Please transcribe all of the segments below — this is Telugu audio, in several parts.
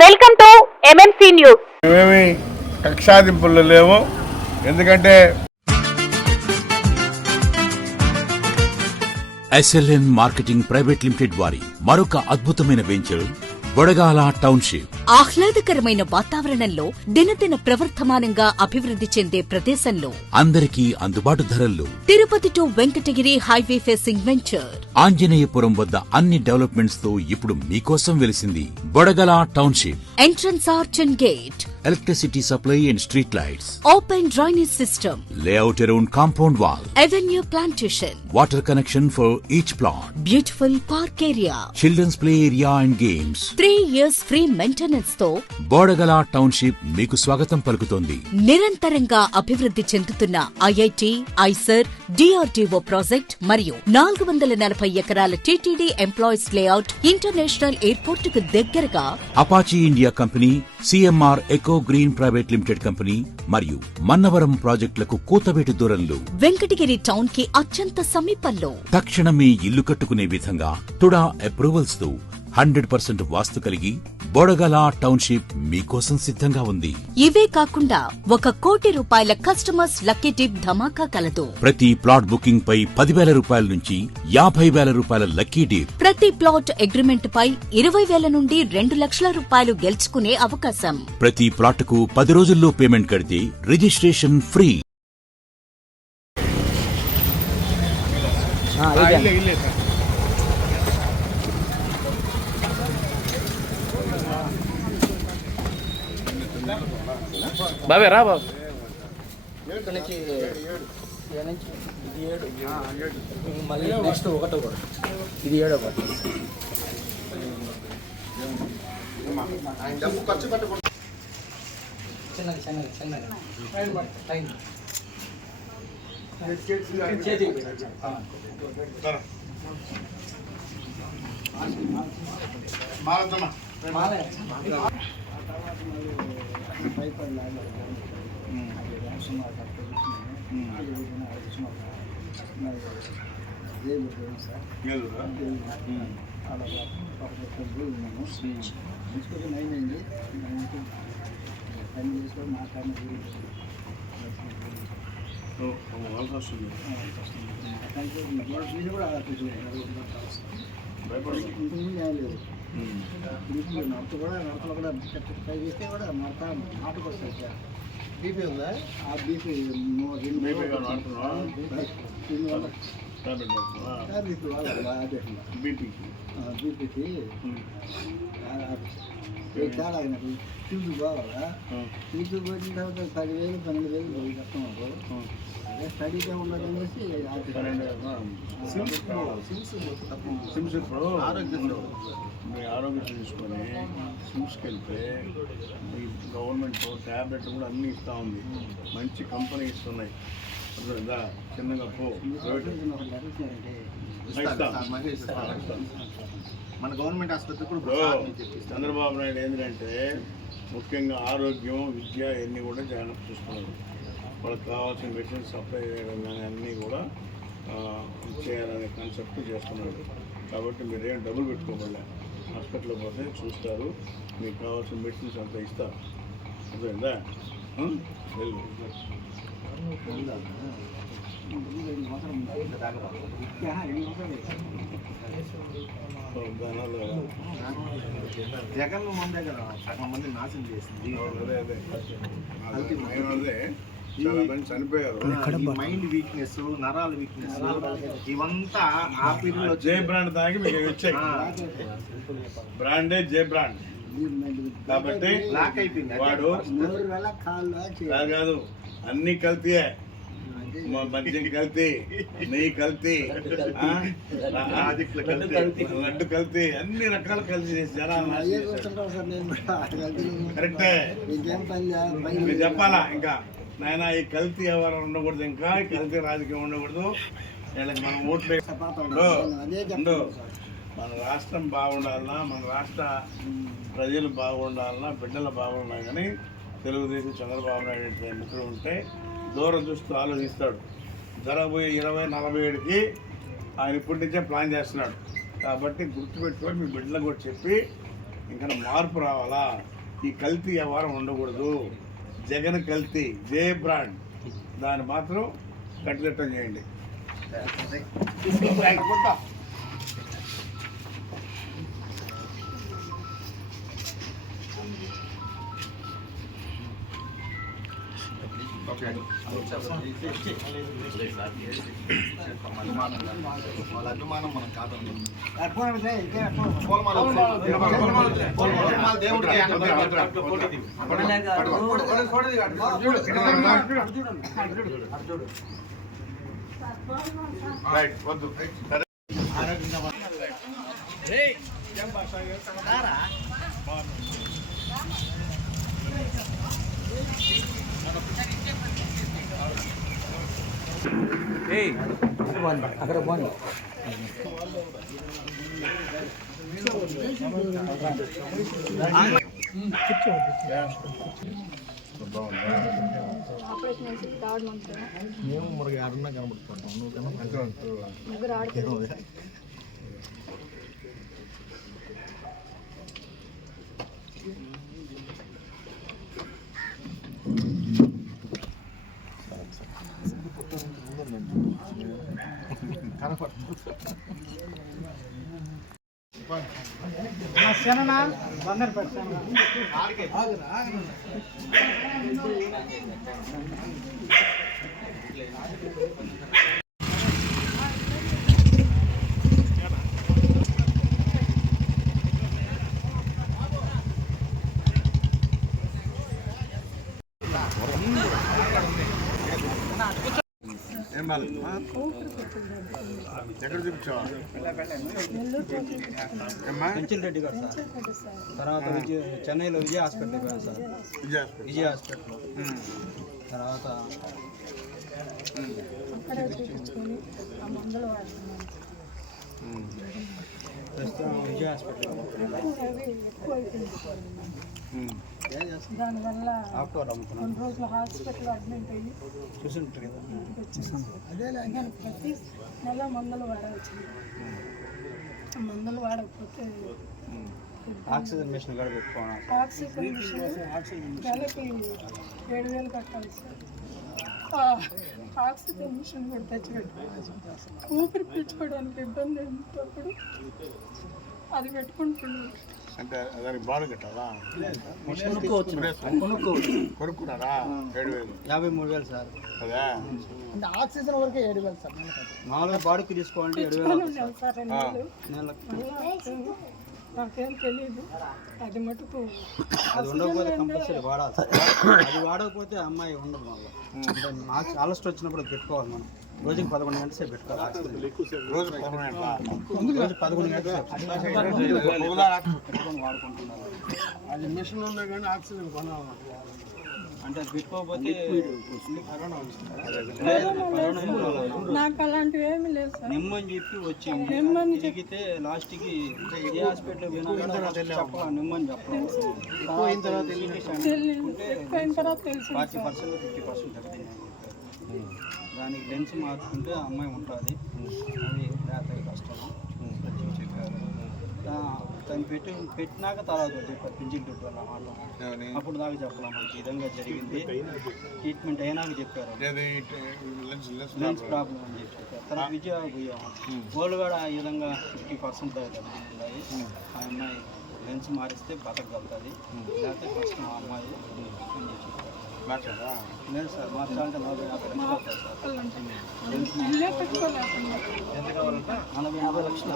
Welcome to MMC news. మేమేమి కక్షాదింపుల్లో లేవు. ఎందుకంటే SLN మార్కెటింగ్ ప్రైవేట్ లిమిటెడ్ వారి మరొక అద్భుతమైన వెంచర్ బొడగాల టౌన్షిప్. ఆహ్లాదకరమైన వాతావరణంలో దినదిన ప్రవర్ధమానంగా అభివృద్ధి చెందే ప్రదేశంలో అందరికీ అందుబాటు ధరల్లో Tirupati to Venkatagiri highway facing venture. Anjaneyapuram వద్ద అన్ని డెవలప్మెంట్స్ తో ఇప్పుడు మీకోసం వెలిసింది Bodagala township. Entrance arch and gate, electricity supply and street lights, open drainage system, layout around compound wall, avenue plantation, water connection for each plot, beautiful park area, children's play area and games. 3 years free maintenance తో బోడగల టౌన్షిప్ మీకు స్వాగతం పలుకుతోంది. నిరంతరంగా అభివృద్ధి చెందుతున్న ఐఐటి, ఐసర్, డిఆర్డీఓ ప్రాజెక్ట్ మరియు 440 ఎకరాల TTD employees layout international airport కు దగ్గరగా Apache India company, CMR eco green private limited company మరియు మన్నవరం ప్రాజెక్టులకు కూతవేటు దూరంలో వెంకటగిరి టౌన్ కి అత్యంత సమీపంలో తక్షణమే ఇల్లు కట్టుకునే విధంగా తుడా అప్రూవల్స్ తో 100% వాస్తు కలిగి బొడగల టౌన్షిప్ మీకోసం సిద్ధంగా ఉంది. ఇవే కాకుండా 1 కోటి రూపాయల కస్టమర్స్ లక్కీ టిప్ ధమాకా కలదు. ప్రతి ప్లాట్ బుకింగ్ పై 10,000 రూపాయల నుంచి 50,000 రూపాయల లక్కీ డిప్. ప్రతి ప్లాట్ అగ్రిమెంట్ పై 20,000 నుండి 2 లక్షల రూపాయలు గెలుచుకునే అవకాశం. ప్రతి ప్లాట్ కు 10 రోజుల్లో పేమెంట్ కడితే రిజిస్ట్రేషన్ ఫ్రీ. బాబే రా బాబు. మళ్ళీ నెక్స్ట్ ఒకటో కూడా ఇది 7వ పార్టీ. చిన్నగా చిన్నగా చిన్నగా టైం బీపీ ఉందా? ఆ బీపీ బీపీకి చాలా ఫీజు పోవాలా. ఫీజు పోయిన తర్వాత 10,000 12,000 పోయి కష్టం. అదే స్టడీగా ఉన్నదనేసి సిమ్స్ ఇప్పుడు మీ ఆరోగ్యం చూసుకొని సిమ్స్కి వెళ్తే మీ గవర్నమెంట్ ట్యాబ్లెట్ కూడా అన్నీ ఇస్తూ ఉంది. మంచి కంపెనీ ఇస్తున్నాయి. చిన్నగా మన గవర్నమెంట్ ఆసుపత్రి కూడా చంద్రబాబు నాయుడు ఏంటంటే ముఖ్యంగా ఆరోగ్యం, విద్య ఇవన్నీ కూడా జాగ్రత్త చూసుకున్నారు. వాళ్ళకి కావాల్సిన మెడిసిన్ సప్లై చేయడం కానీ అన్నీ కూడా చేయాలనే కాన్సెప్ట్ చేస్తున్నాడు. కాబట్టి మీరేం డబ్బులు పెట్టుకోబడలే. హాస్పిటల్లో పోతే చూస్తారు, మీకు కావాల్సిన మెడిసిన్స్ అంతా ఇస్తారు. అర్థమైందా? వెళ్ళు. జగన్ ముందే కదా సగం మంది నాశనం చేసింది. అదే చాలా మంది చనిపోయారు. మైండ్ వీక్నెస్, నరాల వీక్నెస్ ఇవంతా ఆ పీరియడ్లో జే బ్రాండ్ తాగి మీకు వచ్చాయి. బ్రాండే జే బ్రాండ్ కాబట్టి లాక్ అయిపోయింది. వాడు కాదు, అన్ని కల్తీయే. మద్యం కల్తీ, నెయ్యి కల్తీ, లడ్డు కల్తీ, అన్ని రకాల కల్తీ చేసి జనాలు కరెక్టే. మీరు చెప్పాలా ఇంకా నాయన ఈ కల్తీ ఎవరు ఉండకూడదు, ఇంకా ఈ కల్తీ రాజకీయం ఉండకూడదు. వీళ్ళకి మనం ఓట్లు మన రాష్ట్రం బాగుండాలన్నా, మన రాష్ట్ర ప్రజలు బాగుండాలన్నా, బిడ్డలు బాగుండాలి. కానీ తెలుగుదేశం చంద్రబాబు నాయుడు మిత్రుడు ఉంటే దూరం చూస్తూ ఆలోచిస్తాడు. జరగబోయే 2047కి ఆయన ఇప్పటి నుంచే ప్లాన్ చేస్తున్నాడు. కాబట్టి గుర్తుపెట్టుకొని మీ బిడ్డలకు కూడా చెప్పి ఇంకా మార్పు రావాలా, ఈ కల్తీ వ్యవహారం ఉండకూడదు. జగన్ కల్తీ జే బ్రాండ్, దాన్ని మాత్రం కట్టుదిట్టం చేయండి. వాళ్ళ అభిమానం మనం కాదు. అక్కడ పోండి. మేము మురగ ఆడున్నా కనబడుతున్నాం. నువ్వు బంగారు పెట్టాను. ఏం బాలేదు ఎక్కడ చూపించావా? పెంచిల్ రెడ్డి గారు సార్. తర్వాత చెన్నైలో విజయ హాస్పిటల్ పోయాను సార్. విజయ హాస్పిటల్ తర్వాత ప్రస్తుతం విజయ హాస్పిటల్ దానివల్ల కొన్ని రోజులు హాస్పిటల్ అడ్మిట్ అయ్యి చూసుంటారు కదా. ప్రతి నెల మందులు వాడాల్సింది. మందులు వాడకపోతే ఆక్సిజన్ మిషన్ కూడా పెట్టుకోవాలి. ఆక్సిజన్ నెలకి 7,000 కట్టాలి సార్. ఆక్సిజన్ మిషన్ కూడా తెచ్చిపెట్టుకోవాలి. ఊపిరి పీల్చుకోవడానికి ఇబ్బంది అయినప్పుడు అది పెట్టుకుంటున్నాను. అంటే దానికి బాగా కట్టాలా? కొనుక్కున్నారా? 7,000 53,000 సార్. అదా ఆక్సిజన్ వరకే 7,000 సార్. మామూలుగా బాడీకి తీసుకోవాలంటే 7,000 సార్ నెలకు. నాకేం తెలియదు. అది మటుకు అది ఉండకపోతే కంపల్సరీ వాడాలి. అది వాడకపోతే అమ్మాయి ఉండదు. మళ్ళీ అంటే ఆలస్యం వచ్చినప్పుడు పెట్టుకోవాలి. మనం రోజుకి 11 గంటల సేపు పెట్టుకోవాలి. రోజు 11 గంటలా? రోజు 11 గంటల సేపు వాడుకుంటున్నారు. అది మిషన్ ఉన్నా కానీ ఆక్సిజన్ కొనాలి. అంటే అది పెట్టుకోకపోతే నాకు అలాంటివి ఏమీ లేదు సార్. నిమ్మని చెప్పి వచ్చింది. నిమ్మని తిరిగితే లాస్ట్కి ఏ హాస్పిటల్ పోయినా చెప్పాలి. నిమ్మని చెప్పాలి. ఎక్కువ అయిన తర్వాత ఎక్కువైన తర్వాత తెలిసింది 40% 50% తగ్గింది. దానికి లెన్స్ మార్చుకుంటే అమ్మాయి ఉంటుంది. అది లేకపోతే కష్టం చెప్పారు. దాన్ని పెట్టినాక తర్వాత చెప్పారు పింఛన్ దుడ్డు వల్ల మాట. అప్పుడు దాకా చెప్పాలి మనకి ఈ విధంగా జరిగింది. ట్రీట్మెంట్ అయినాక చెప్పారు లెన్స్ ప్రాబ్లం అని చెప్పి చెప్పారు. తర్వాత విజయ పోయాము. వాళ్ళు కూడా ఈ విధంగా 50% తగ్గుతున్నాయి. ఆ అమ్మాయి లెన్స్ మారిస్తే బతకగలుగుతుంది. లేకపోతే కష్టం ఆ అమ్మాయి అని చెప్పి చెప్పారు. లేదు సార్ మార్చాలంటే 40-50 లక్షలు అవుతుంది సార్. ఇల్లే పెట్టుకోలేకుండా 40-50 లక్షలు.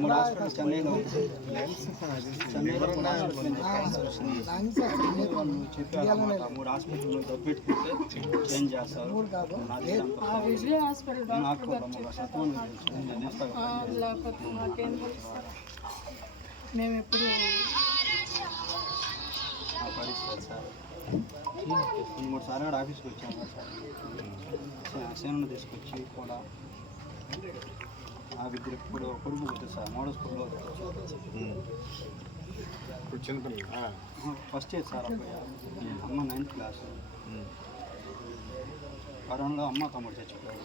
3 హాస్పిటల్ చెన్నైలో చెప్పారన్నమాట. 3 హాస్పిటల్లో డబ్బు పెట్టుకుంటే చేంజ్ చేస్తారు. ఆ విజయ హాస్పిటల్ నాకు లేకపోతే నాకేం తెలుసు సార్. మేము ఎప్పుడు పరిస్థితి సార్. 3 సార్లు కూడా ఆఫీస్కి వచ్చాము కదా సార్. సేనను తీసుకొచ్చి కూడా ఆ విద్య ఇప్పుడు కొడుకు పోతుంది సార్. మోడల్ స్కూల్లో ఇప్పుడు చిన్నపిల్లలు ఫస్ట్ ఇయర్ సార్. అబ్బాయి అమ్మ 9th క్లాసు. కరోనాలో అమ్మ తమ్ముడు చచ్చిపోయాడు.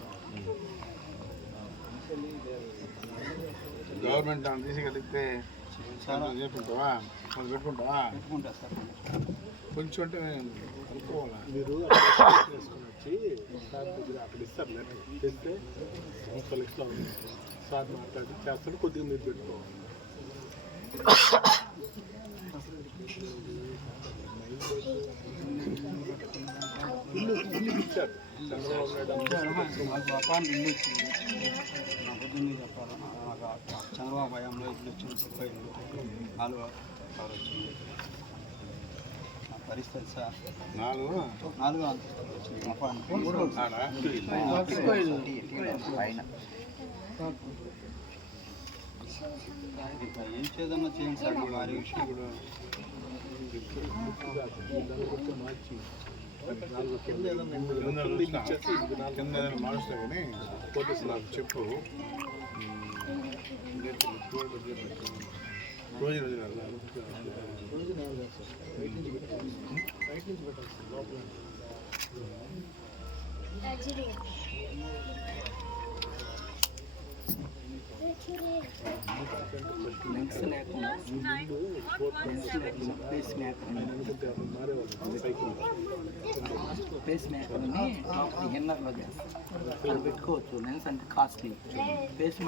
గవర్నమెంట్ తీసుకెళ్తే చాలా పెట్టుకుంటావా పెట్టుకుంటా సార్ కొంచెం అంటే అనుకోవాలా మీరు వేసుకొని వచ్చి సార్ దగ్గర అక్కడ ఇస్తారు లెటర్ తెస్తే కలెక్ట్లో సార్ మాట్లాడి చేస్తాడు కొద్దిగా మీరు పెట్టుకోవాలి. ఇల్లు ఇచ్చారు చంద్రబాబు నాయుడు నాకు అపాయింట్ ఇల్లు వచ్చింది. నా పొద్దున్నే చెప్పాలి నాకు చంద్రబాబు భయంలో ఇల్లు వచ్చింది. 30 ఇల్లు 4 కారు వచ్చింది. నా పరిస్థితి సార్ 4 అంతస్తులు వచ్చింది అపాయింట్. ఏం చేదన్నా చేయండి సార్. వారి విషయం కూడా మార్చి కింద మారుస్తా కానీ పోలీసు నాకు చెప్పు రోజు బయట నుంచి పెట్టాలి లోపల పేస్ మేకర్ అని ఇన్నర్లో చేస్తారు. అది పెట్టుకోవచ్చు. లెన్స్ అంటే కాస్ట్లీ. పేస్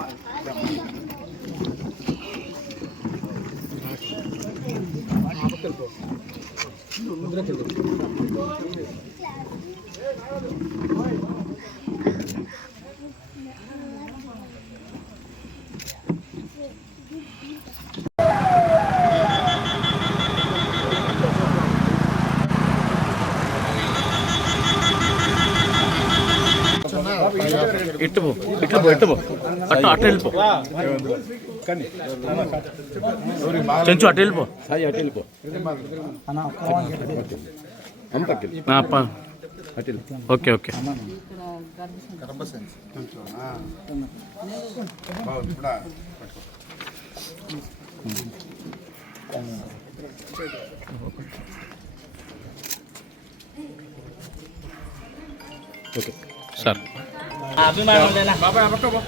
ఇటు అటు వెళ్ళిపో చెంచు అటు వెళ్ళిపో ఓకే ఓకే ఓకే సార్ బాబాయ్ అమ్మకో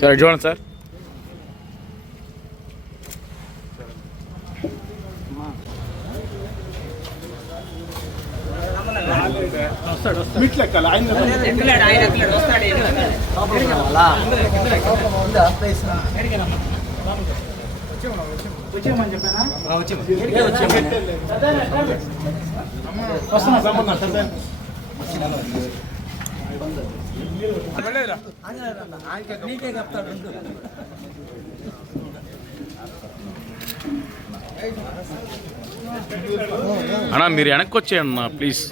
సార్ చూడండి సార్ అన్నా మీరు వెనక్కి వచ్చేయండి అన్న ప్లీజ్.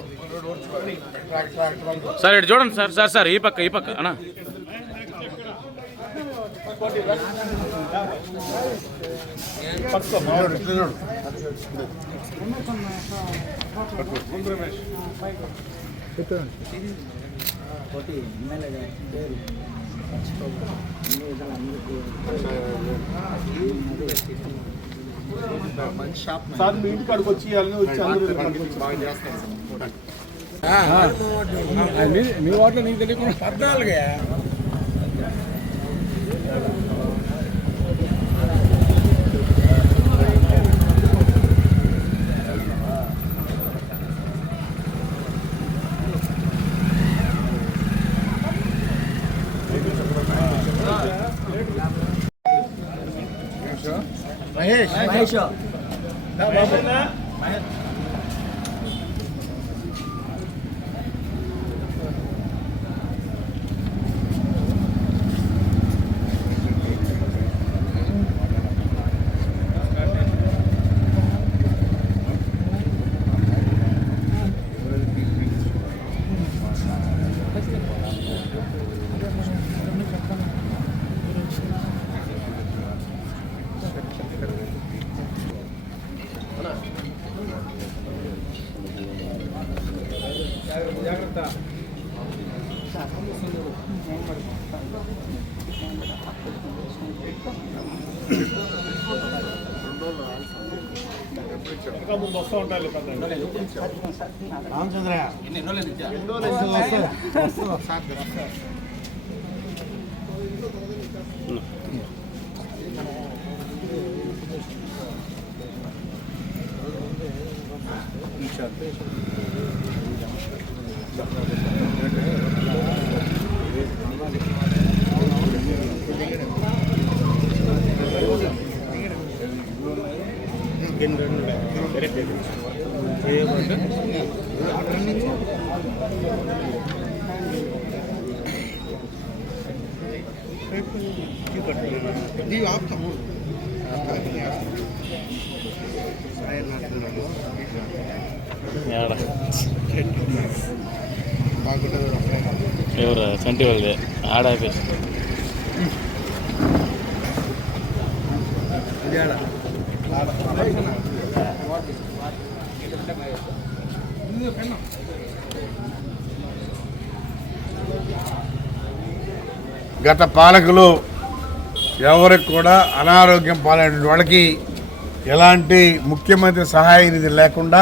సార్ ఇటు చూడండి సార్. సార్ సార్ ఈ పక్క అన్నా సార్ మీ ఇంటి కాడికి వచ్చి వచ్చి అందరూ బాగా చేస్తారు. మీ వాటిలో నీకు తెలియకుండా 14 మహేష్ అన్నా ఎవరు సంటి వాళ్ళది ఆడ ఆఫీస్ గత పాలకులు ఎవరికి కూడా అనారోగ్యం పాలైన వాళ్ళకి ఎలాంటి ముఖ్యమంత్రి సహాయ నిధి లేకుండా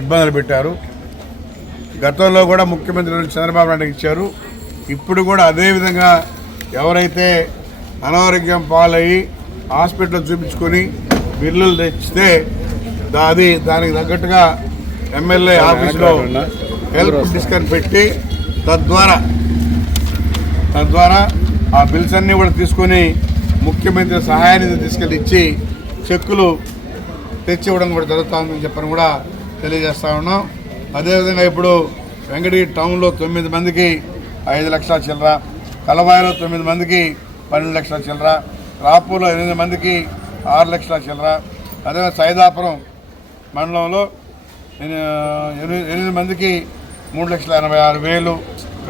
ఇబ్బందులు పెట్టారు. గతంలో కూడా ముఖ్యమంత్రి చంద్రబాబు నాయుడుకి ఇచ్చారు. ఇప్పుడు కూడా అదేవిధంగా ఎవరైతే అనారోగ్యం పాలయ్యి హాస్పిటల్లో చూపించుకొని బిల్లులు తెచ్చితే దానికి తగ్గట్టుగా ఎమ్మెల్యే ఆఫీస్లో హెల్ప్ డిస్కౌంట్ పెట్టి తద్వారా ఆ బిల్స్ అన్నీ కూడా తీసుకొని ముఖ్యమంత్రి సహాయ నిధి తీసుకెళ్ళి ఇచ్చి చెక్కులు తెచ్చి ఇవ్వడం కూడా జరుగుతుందని చెప్పని కూడా తెలియజేస్తా ఉన్నాం. అదేవిధంగా ఇప్పుడు వెంకటగిరి టౌన్లో 9 మందికి 5 లక్షల చిల్లర, కలవాయిలో 9 మందికి 12 లక్షల చిల్లర, రాపూర్లో 8 మందికి 6 లక్షల చిల్లర, అదేవిధంగా సైదాపురం మండలంలో 8 మందికి 3,86,000,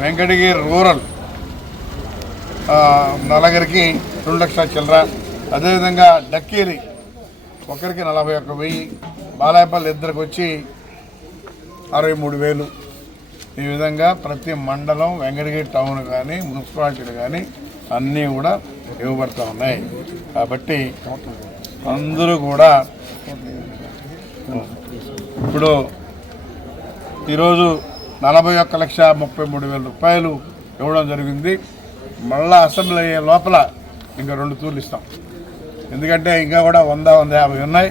వెంకటగిరి రూరల్ నలుగురికి 2 లక్షల చిల్లర, అదేవిధంగా డక్కేలి ఒకరికి 41,000, బాలాయపల్లి ఇద్దరికి వచ్చి 63,000. ఈ విధంగా ప్రతి మండలం వెంకటగిరి టౌన్ కానీ మున్సిపాలిటీలు కానీ అన్నీ కూడా ఇవ్వబడుతూ ఉన్నాయి. కాబట్టి అందరూ కూడా ఇప్పుడు ఈరోజు 41,33,000 రూపాయలు ఇవ్వడం జరిగింది. మళ్ళా అసెంబ్లీ అయ్యే లోపల ఇంకా 2 తూర్లు ఇస్తాం. ఎందుకంటే ఇంకా కూడా 100-150 ఉన్నాయి.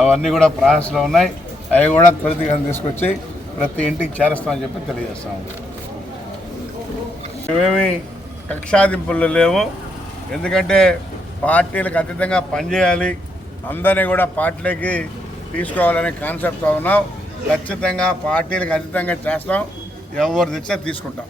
అవన్నీ కూడా ప్రాసెస్లో ఉన్నాయి. అవి కూడా త్వరితగతిన తీసుకొచ్చి ప్రతి ఇంటికి చేరుస్తామని చెప్పి తెలియజేస్తాము. మేమేమి కక్షాదింపులు లేవు. ఎందుకంటే పార్టీలకు అతీతంగా పనిచేయాలి, అందరినీ కూడా పార్టీలకి తీసుకోవాలనే కాన్సెప్ట్తో ఉన్నాం. ఖచ్చితంగా పార్టీలకు అతీతంగా చేస్తాం. ఎవరు తెచ్చా తీసుకుంటాం.